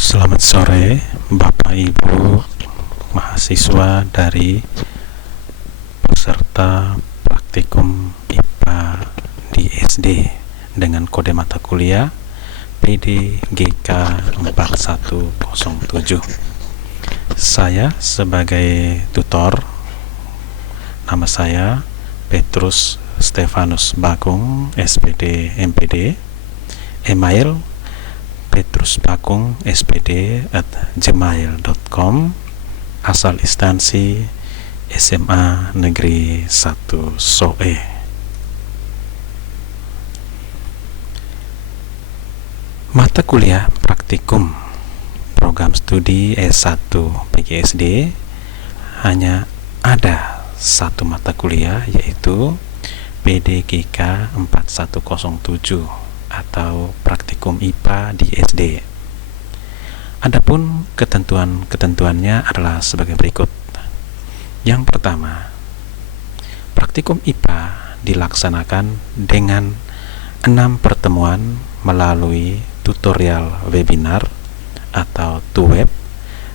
Selamat sore Bapak Ibu mahasiswa dari peserta praktikum IPA di SD dengan kode mata kuliah PDGK 4107. Saya sebagai tutor, nama saya Petrus Stefanus Bakung, SPD MPD, email petrusbakung@gmail.com, asal instansi SMA Negeri 1 Soe. Mata kuliah praktikum program studi S1 PGSD hanya ada satu mata kuliah, yaitu PDGK 4107 atau praktikum IPA di SD. Adapun ketentuan-ketentuannya adalah sebagai berikut. Yang pertama, praktikum IPA dilaksanakan dengan 6 pertemuan melalui tutorial webinar atau TUWEB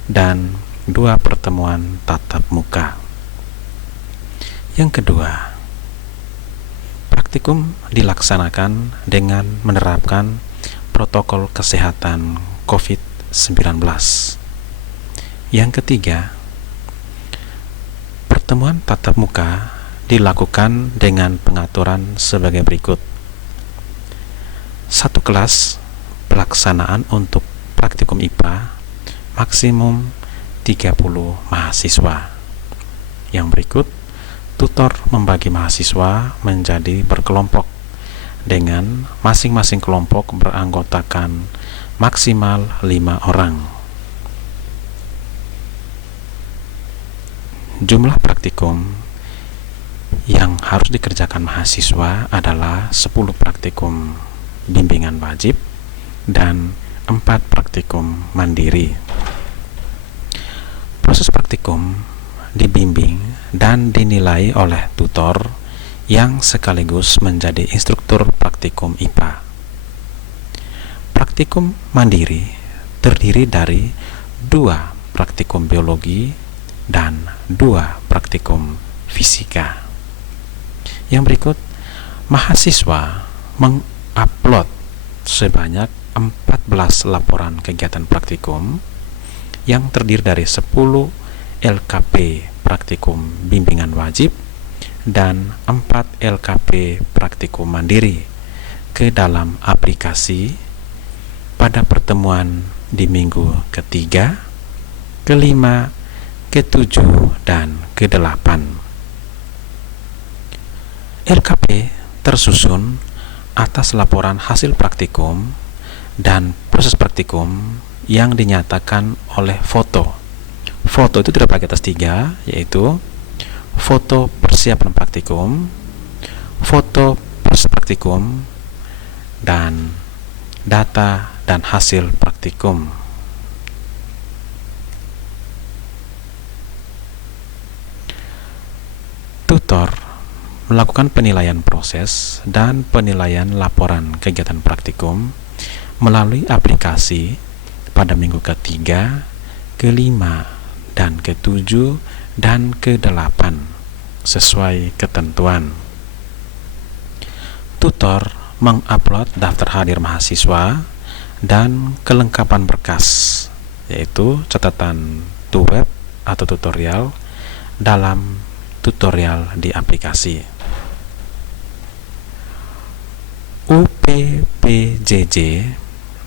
dan 2 pertemuan tatap muka. Yang kedua, praktikum dilaksanakan dengan menerapkan protokol kesehatan COVID-19. Yang ketiga, pertemuan tatap muka dilakukan dengan pengaturan sebagai berikut. 1 kelas pelaksanaan untuk praktikum IPA maksimum 30 mahasiswa. Yang berikut, tutor membagi mahasiswa menjadi berkelompok dengan masing-masing kelompok beranggotakan maksimal 5 orang. Jumlah praktikum yang harus dikerjakan mahasiswa adalah 10 praktikum bimbingan wajib dan 4 praktikum mandiri. Proses praktikum dibimbing dan dinilai oleh tutor yang sekaligus menjadi instruktur praktikum IPA. Praktikum mandiri terdiri dari 2 praktikum biologi dan 2 praktikum fisika. Yang berikut, mahasiswa mengupload sebanyak 14 laporan kegiatan praktikum yang terdiri dari 10 LKP praktikum bimbingan wajib dan 4 LKP praktikum mandiri ke dalam aplikasi pada pertemuan di minggu ke-3, ke-5, ke-7, dan ke-8. LKP tersusun atas laporan hasil praktikum dan proses praktikum yang dinyatakan oleh foto. Foto itu terdiri atas 3, yaitu foto persiapan praktikum, foto proses praktikum, dan data dan hasil praktikum. Tutor melakukan penilaian proses dan penilaian laporan kegiatan praktikum melalui aplikasi pada minggu ke-3, ke-5, dan ke-7 dan ke-8 sesuai ketentuan. Tutor mengupload daftar hadir mahasiswa dan kelengkapan berkas, yaitu catatan TUWEB atau tutorial dalam tutorial di aplikasi. UPPJJ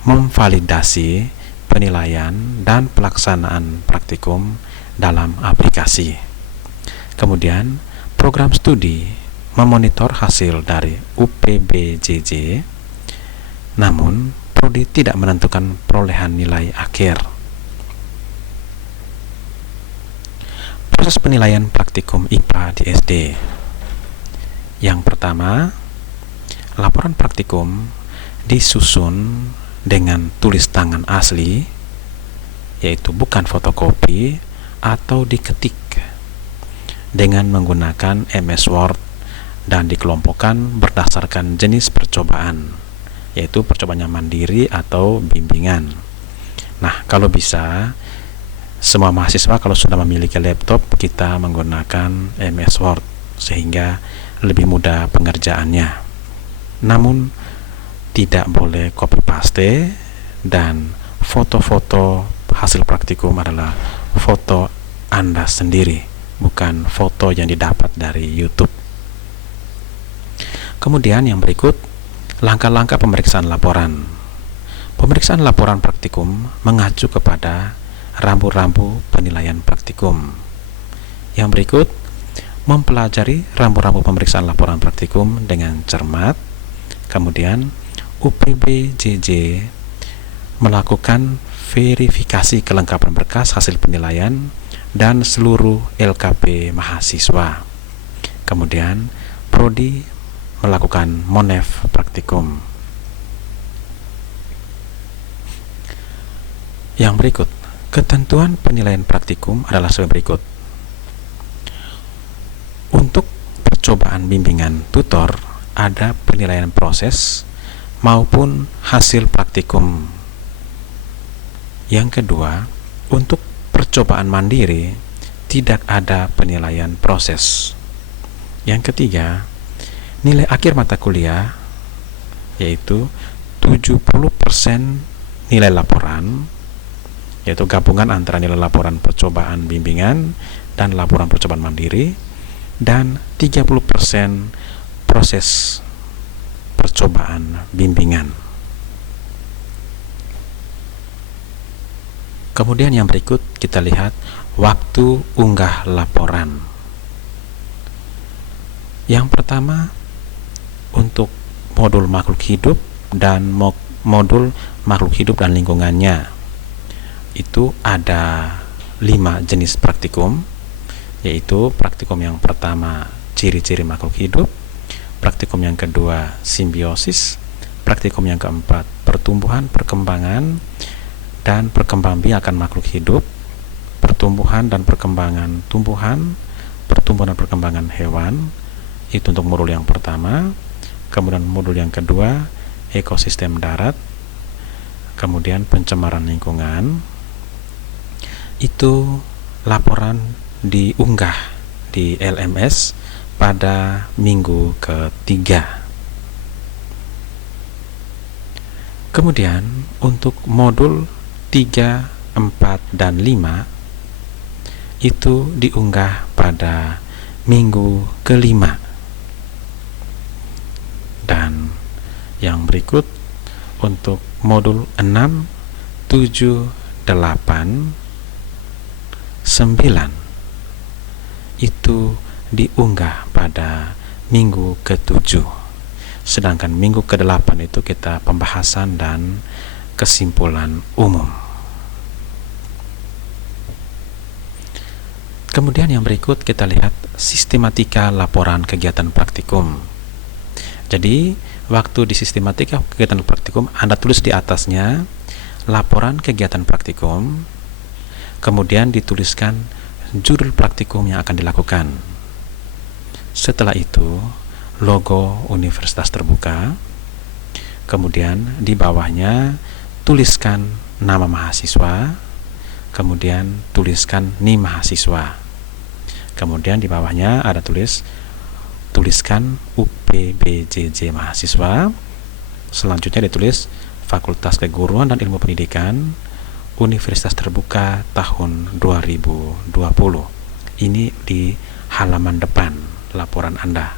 memvalidasi penilaian dan pelaksanaan praktikum dalam aplikasi. Kemudian, program studi memonitor hasil dari UPPJJ, namun prodi tidak menentukan perolehan nilai akhir. Proses penilaian praktikum IPA di SD. Yang pertama, laporan praktikum disusun dengan tulis tangan asli, yaitu bukan fotokopi atau diketik, dengan menggunakan MS Word dan dikelompokkan berdasarkan jenis percobaan, yaitu percobaannya mandiri atau bimbingan. Nah, kalau bisa semua mahasiswa kalau sudah memiliki laptop, kita menggunakan MS Word sehingga lebih mudah pengerjaannya. Namun tidak boleh copy paste, dan foto-foto hasil praktikum adalah foto Anda sendiri, bukan foto yang didapat dari YouTube. Kemudian yang berikut, langkah-langkah pemeriksaan laporan. Pemeriksaan laporan praktikum mengacu kepada rambu-rambu penilaian praktikum. Yang berikut, mempelajari rambu-rambu pemeriksaan laporan praktikum dengan cermat. Kemudian UPBJJ melakukan verifikasi kelengkapan berkas hasil penilaian dan seluruh LKP mahasiswa. Kemudian Prodi melakukan Monef praktikum. Yang berikut, ketentuan penilaian praktikum adalah sebagai berikut. Untuk percobaan bimbingan tutor, ada penilaian proses maupun hasil praktikum. Yang kedua, untuk percobaan mandiri tidak ada penilaian proses. Yang ketiga, nilai akhir mata kuliah yaitu 70% nilai laporan, yaitu gabungan antara nilai laporan percobaan bimbingan dan laporan percobaan mandiri, dan 30% proses percobaan bimbingan. Kemudian yang berikut kita lihat waktu unggah laporan. Yang pertama, untuk modul makhluk hidup dan modul makhluk hidup dan lingkungannya, itu ada 5 jenis praktikum, yaitu praktikum yang pertama ciri-ciri makhluk hidup, praktikum yang kedua simbiosis, praktikum yang keempat pertumbuhan, perkembangan, dan perkembangbiakan makhluk hidup, pertumbuhan dan perkembangan tumbuhan, pertumbuhan dan perkembangan hewan. Itu untuk modul yang pertama. Kemudian modul yang kedua ekosistem darat, kemudian pencemaran lingkungan. Itu laporan diunggah di LMS pada minggu ketiga. Kemudian untuk modul 3, 4, dan 5 itu diunggah pada minggu kelima. Dan yang berikut untuk modul 6, 7, 8, 9 itu diunggah pada minggu ke-7. Sedangkan minggu ke-8 itu kita pembahasan dan kesimpulan umum. Kemudian yang berikut kita lihat sistematika laporan kegiatan praktikum. Jadi waktu di sistematika kegiatan praktikum Anda tulis di atasnya laporan kegiatan praktikum, kemudian dituliskan judul praktikum yang akan dilakukan. Setelah itu logo Universitas Terbuka, kemudian di bawahnya tuliskan nama mahasiswa, kemudian tuliskan NIM mahasiswa, kemudian di bawahnya ada tuliskan UPBJJ mahasiswa, selanjutnya ditulis Fakultas Keguruan dan Ilmu Pendidikan Universitas Terbuka tahun 2020. Ini di halaman depan laporan Anda.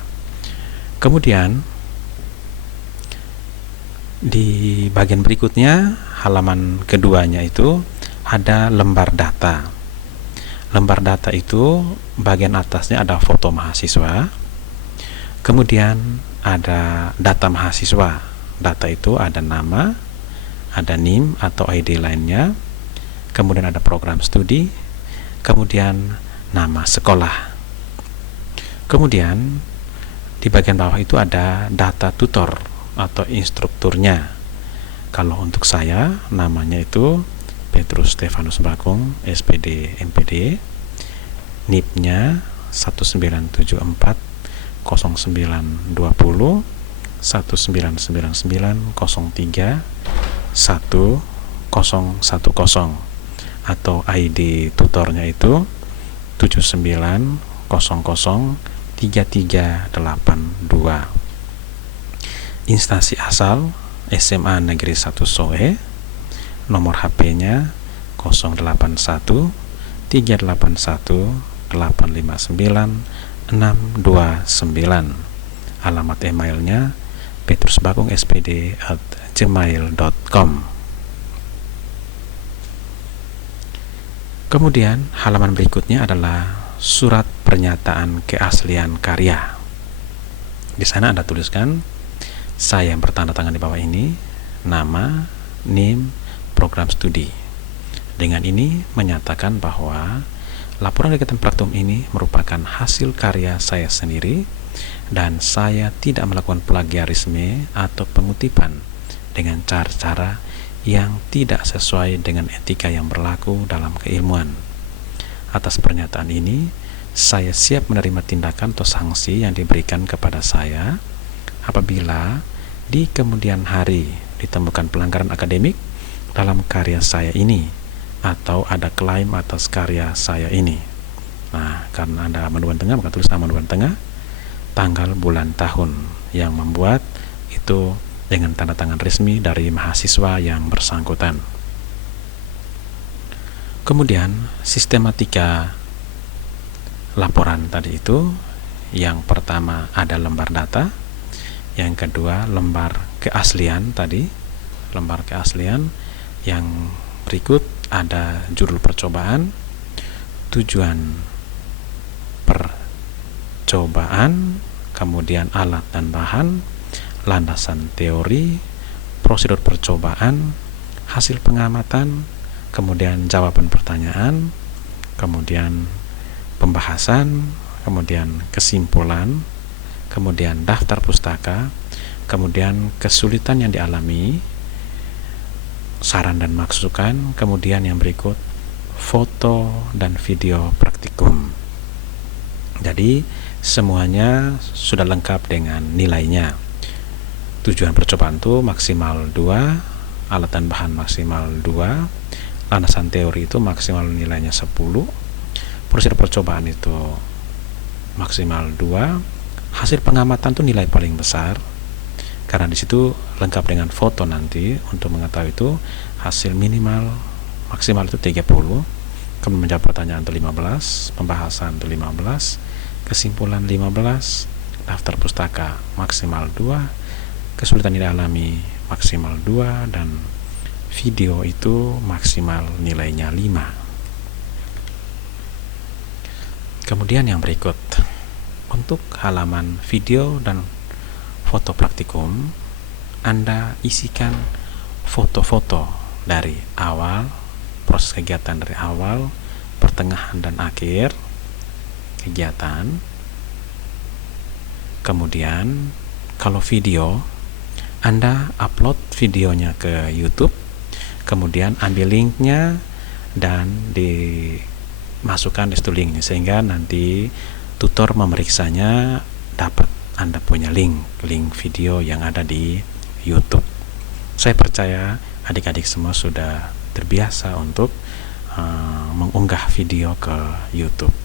Kemudian di bagian berikutnya, halaman keduanya itu ada lembar data. Lembar data itu bagian atasnya ada foto mahasiswa, kemudian ada data mahasiswa. Data itu ada nama, ada NIM atau ID lainnya, kemudian ada program studi, kemudian nama sekolah. Kemudian di bagian bawah itu ada data tutor atau instrukturnya. Kalau untuk saya namanya itu Petrus Stefanus Bakung, SPD MPD, NIP-nya 1974 0920 1999 03 1 atau ID tutornya itu 79003382. Instansi asal SMA Negeri 1 Soe, nomor HP-nya 081 381 859 629. Alamat emailnya petrusbagongspd@gmail.com. Kemudian halaman berikutnya adalah surat pernyataan keaslian karya. Di sana Anda tuliskan saya yang bertanda tangan di bawah ini, nama, NIM, program studi. Dengan ini menyatakan bahwa laporan kegiatan praktikum ini merupakan hasil karya saya sendiri dan saya tidak melakukan plagiarisme atau pengutipan dengan cara-cara yang tidak sesuai dengan etika yang berlaku dalam keilmuan. Atas pernyataan ini, saya siap menerima tindakan atau sanksi yang diberikan kepada saya apabila di kemudian hari ditemukan pelanggaran akademik dalam karya saya ini atau ada klaim atas karya saya ini. Nah, karena Anda Amanuan Tengah, maka tulis Amanuan Tengah, tanggal, bulan, tahun yang membuat itu dengan tanda tangan resmi dari mahasiswa yang bersangkutan. Kemudian sistematika laporan tadi itu, yang pertama ada lembar data, yang kedua lembar keaslian tadi, lembar keaslian, yang berikut ada judul percobaan, tujuan percobaan, kemudian alat dan bahan, landasan teori, prosedur percobaan, hasil pengamatan, kemudian jawaban pertanyaan, kemudian pembahasan, kemudian kesimpulan, kemudian daftar pustaka, kemudian kesulitan yang dialami, saran dan masukan, kemudian yang berikut foto dan video praktikum. Jadi semuanya sudah lengkap dengan nilainya. Tujuan percobaan itu maksimal 2, alat dan bahan maksimal 2, landasan teori itu maksimal nilainya 10, prosedur percobaan itu maksimal 2, hasil pengamatan itu nilai paling besar karena di situ lengkap dengan foto nanti untuk mengetahui itu hasil minimal maksimal itu 30, kemudian menjawab pertanyaan itu 15, pembahasan itu 15, kesimpulan 15, daftar pustaka maksimal 2, kesulitan yang dialami maksimal 2, dan video itu maksimal nilainya 5. Kemudian yang berikut, untuk halaman video dan foto praktikum, Anda isikan foto-foto dari awal, proses kegiatan dari awal, pertengahan dan akhir kegiatan. Kemudian kalau video, Anda upload videonya ke YouTube, kemudian ambil linknya dan dimasukkan di situ linknya, sehingga nanti tutor memeriksanya dapat Anda punya link video yang ada di YouTube. Saya percaya adik-adik semua sudah terbiasa untuk mengunggah video ke YouTube.